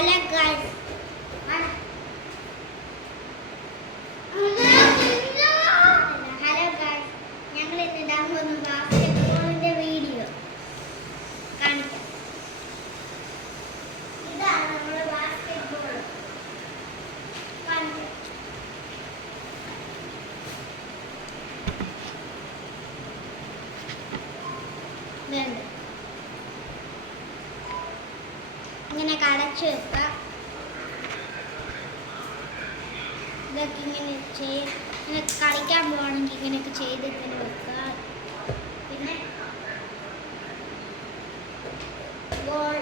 Hello guys, ഞങ്ങൾ ഇന്ന് ഇടാൻ പോകുന്ന ബാസ്കറ്റ്ബോളിന്റെ വീഡിയോ കാണിക്കാം. ഇതാണ് നമ്മുടെ ബാസ്കറ്റ്ബോൾ. കാണിക്കാം. ഇങ്ങനെ കടച്ചു വെക്കുക. ഇതൊക്കെ ഇങ്ങനെ ഇങ്ങനെ കളിക്കാൻ പോവാണെങ്കിൽ ഇങ്ങനെയൊക്കെ ചെയ്ത് ഇങ്ങനെ വെക്കുക. പിന്നെ ബോൾ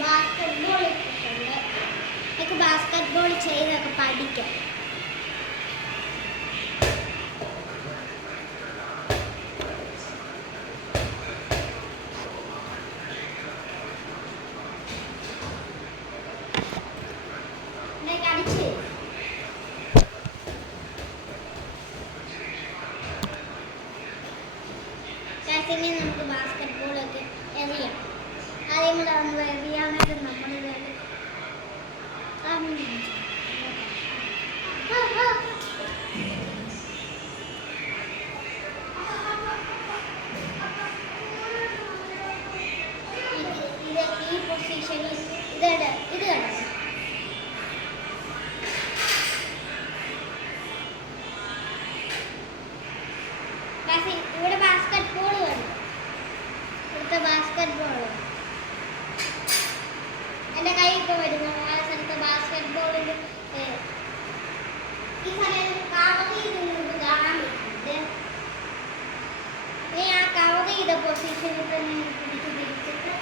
ബാസ്കറ്റ്ബോൾ ഇട്ടിട്ടുണ്ട്. എനിക്ക് ബാസ്കറ്റ്ബോൾ ചെയ്തൊക്കെ പഠിക്കാം. ഇനി നമുക്ക് ബാസ്കറ്റ്ബോളൊക്കെ എറിയാം. ആദ്യം നമ്മൾ എറിയാനായിട്ട് നമ്മൾ ഈ പൊസിഷനിൽ ഇത് കണ്ടോ. ഇവിടെ ബാസ്കറ്റ്ബോൾ കണ്ടു. ഇവിടുത്തെ ബാസ്കറ്റ്ബോൾ എൻ്റെ കൈ ഇപ്പോൾ വരുന്നു. ആ സ്ഥലത്ത് ബാസ്കറ്റ്ബോളിൽ ഈ സമയത്ത് കവർ ചെയ്ത് നിങ്ങൾക്ക് കാണാൻ പറ്റുന്നുണ്ട്. ഇനി ആ കവർ ചെയ്ത പൊസിഷനിൽ തന്നെ പിടിച്ച് തിരിച്ചിട്ട്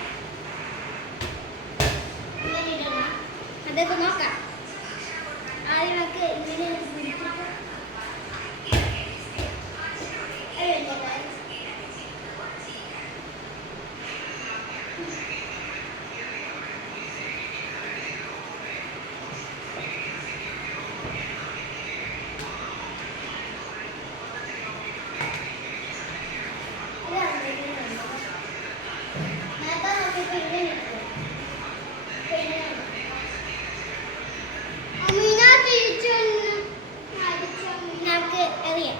ഇങ്ങനെ ഇടണം. അതൊക്കെ നോക്കാം. ആദ്യം നമുക്ക് ഇങ്ങനെ പിടിച്ചിട്ട് നമുക്ക് എറിയാം.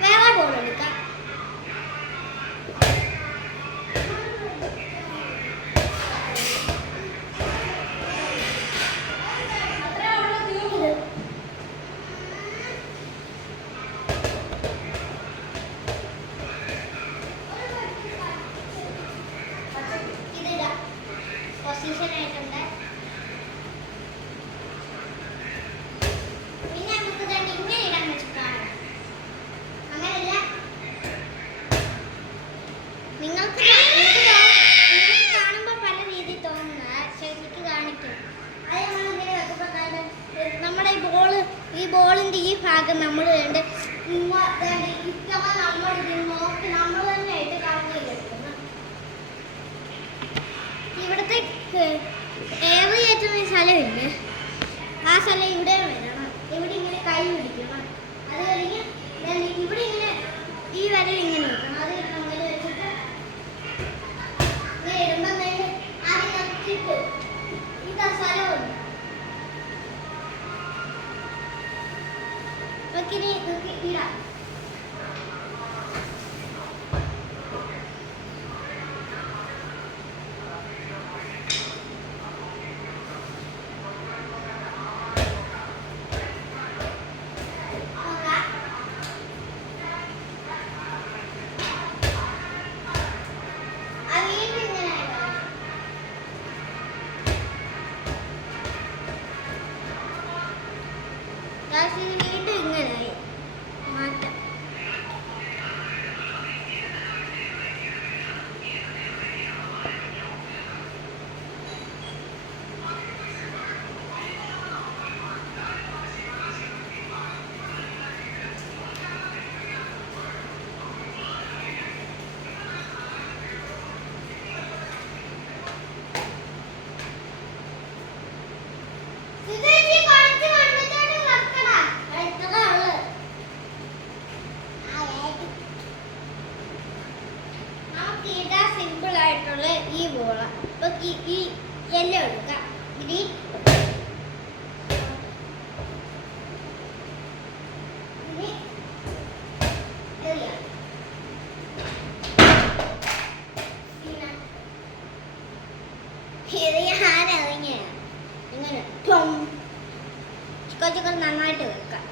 വേറെ ബോൾ എടുക്കാം. പൊസിഷൻ ആയിട്ടുണ്ട്. പിന്നെ നമുക്ക് തന്നെ ഇങ്ങനെ ഇടാൻ വെച്ചിട്ടാണ്. അങ്ങനെയല്ല, നിങ്ങൾക്ക് കാണുമ്പോൾ പല രീതിയിൽ തോന്നുന്ന ശരിക്ക് കാണിക്കും. അത് നമ്മൾ ഇങ്ങനെ വെക്കുമ്പോൾ നമ്മുടെ ഈ ബോളിന്റെ ഈ ഭാഗം നമ്മൾ വേണ്ട നമ്മൾ നോക്കി നമ്മൾ തന്നെ ആയിട്ട് കറങ്ങി വെക്കണം. ഇവിടുത്തെ എയർ കയറ്റുന്ന സ്ഥലമില്ലേ, ആ സ്ഥലം ഇവിടെ വരണം. ഇവിടെ ഇങ്ങനെ കൈ പിടിക്കണം. അത് കഴിഞ്ഞ് ഇവിടെ ഇങ്ങനെ ഈ വരൽ ഇങ്ങനെ വെക്കണം. അത് അങ്ങനെ വെച്ചിട്ട് ഇങ്ങനെ ഇടുമ്പോൾ ആദ്യം നിർത്തിയിട്ട് ഇതാ സ്ഥലമുണ്ട്. ഇനി നമുക്ക് ഇടാം. വീണ്ടും ഇങ്ങനായി മാറ്റാം. ഇത് കൊച്ചുകൾ നന്നായിട്ട് വെക്കാം.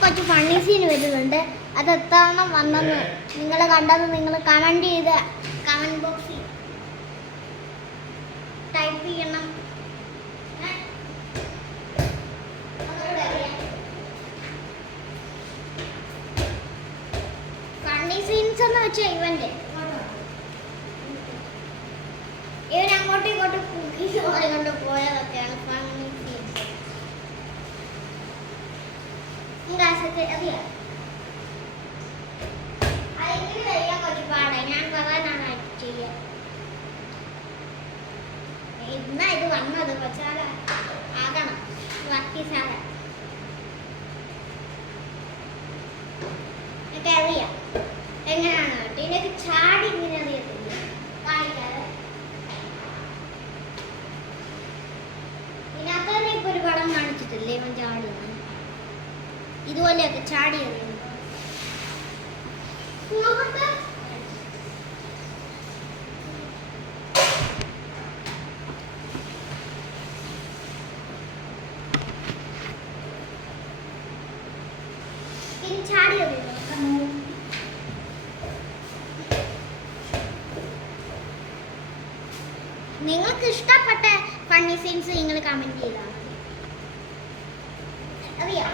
കുറച്ച് ഫണ്ണി സീൻ വരുന്നുണ്ട്. അത് എത്രണ്ണം വന്നെന്ന് നിങ്ങൾ കണ്ടത് നിങ്ങൾ കമൻറ്റ് ചെയ്ത് കമൻറ്റ് ബോക്സിൽ ടൈപ്പ് ചെയ്യണം. ഫണ്ണി സീൻസ് എന്ന് വെച്ചാൽ ഇവൻ അങ്ങോട്ടും ഇങ്ങോട്ടും കുക്കീസ് കൊണ്ട് പോയതൊക്കെയാണ് ഫണ്ണി സീൻസ്. അറിയാം അതെങ്ങനെ കഴിയാൻ കുറച്ച് പാടാ. ഞാൻ പറയാനാണ് ചെയ്യാൻ ഇന്നാ ഇത് വന്നത്. പക്ഷേ ആകണം പ്രാക്ടീസാകാൻ എനിക്ക് അറിയാം എങ്ങനെയാണ് കേട്ടോ. ഇതിലേക്ക് ചാടി ഇങ്ങനെ അറിയത്തില്ല കാണിക്കാതെ. ഇതിനകത്ത് തന്നെ ഇപ്പൊ ഒരു പടം കാണിച്ചിട്ടില്ലേ ഇവൻ ചാടുന്നു. ഇതുപോലെയൊക്കെ ചാടി എറിയുന്നു. ചാടി എറിയുന്നു. നിങ്ങൾക്ക് ഇഷ്ടപ്പെട്ട ഫണ്ണി സീൻസ് നിങ്ങൾ കമന്റ് ചെയ്താൽ മതി. അറിയാം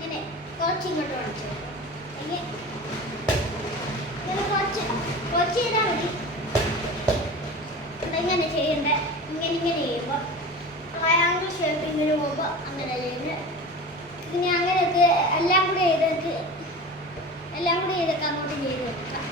ഇങ്ങനെ കുറച്ച് ഇങ്ങോട്ട് വളച്ചു കുറച്ച് ചെയ്താൽ മതി. ഇങ്ങനെ ചെയ്യണ്ടേ, ഇങ്ങനെ ചെയ്യുമ്പോൾ ട്രയാങ്കിൾ ഷേപ്പ് ഇങ്ങനെ പോകുമ്പോൾ അങ്ങനെ ചെയ്യുന്നത്. പിന്നെ അങ്ങനെയൊക്കെ എല്ലാം കൂടി ചെയ്തേക്ക് അങ്ങോട്ട് ചെയ്ത് വെക്കാം.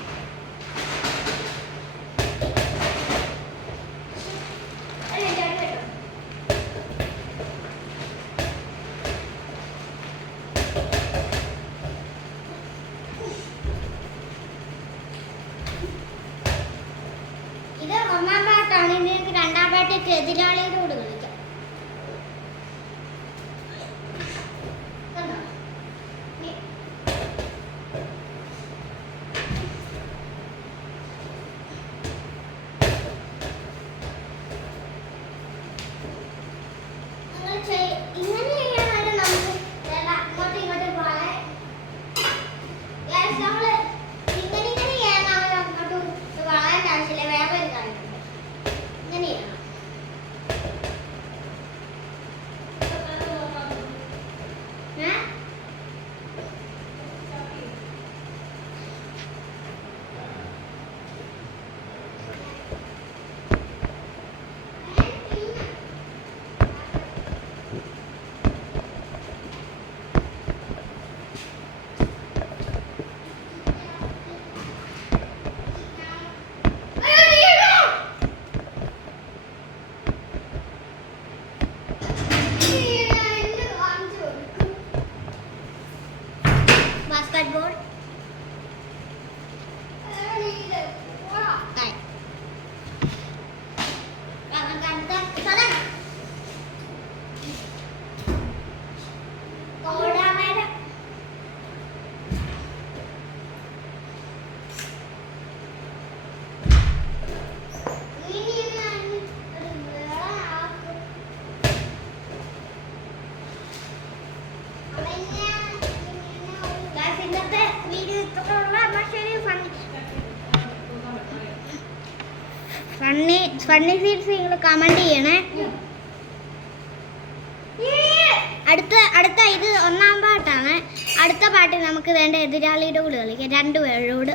ഇത് ഒന്നാം പാട്ടാണ്. ഇതിന് രണ്ടാം പാട്ട് എതിരാളിയുടെ കൂടെ കളിക്കാം. ഇങ്ങനെ ചെയ്യാനായിട്ട് നമുക്ക് അങ്ങോട്ടും ഇങ്ങോട്ടും നമ്മള് ഇങ്ങനെ ചെയ്യാനാണ് അങ്ങോട്ടും വളരാൻ ആവശ്യമില്ല. വേറെ ഒരു കാര്യമുണ്ട്, ഇങ്ങനെ ചെയ്യണം. Basketball. ഫണ്ണി സീഡ്സ് നിങ്ങൾ കമന്റ് ചെയ്യണേ. അടുത്ത ഇത് ഒന്നാം പാട്ടാണ്. അടുത്ത പാട്ടിൽ നമുക്ക് വേണ്ട എതിരാളിയുടെ കൂടെ കളിക്കാം, രണ്ടുപേരോട്.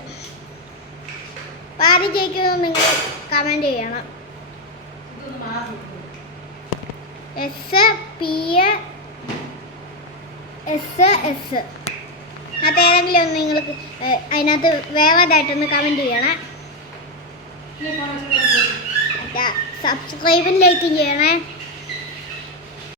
ആര് ജയിക്കുമെന്ന് നിങ്ങൾ കമന്റ് ചെയ്യണം. എസ് പി എസ് എസ് അതേതെങ്കിലും ഒന്ന് നിങ്ങൾക്ക് അതിനകത്ത് വേറെതായിട്ടൊന്ന് കമന്റ് ചെയ്യണേ. സബ്സ്ക്രൈബും ലൈക്കും ചെയ്യണേ.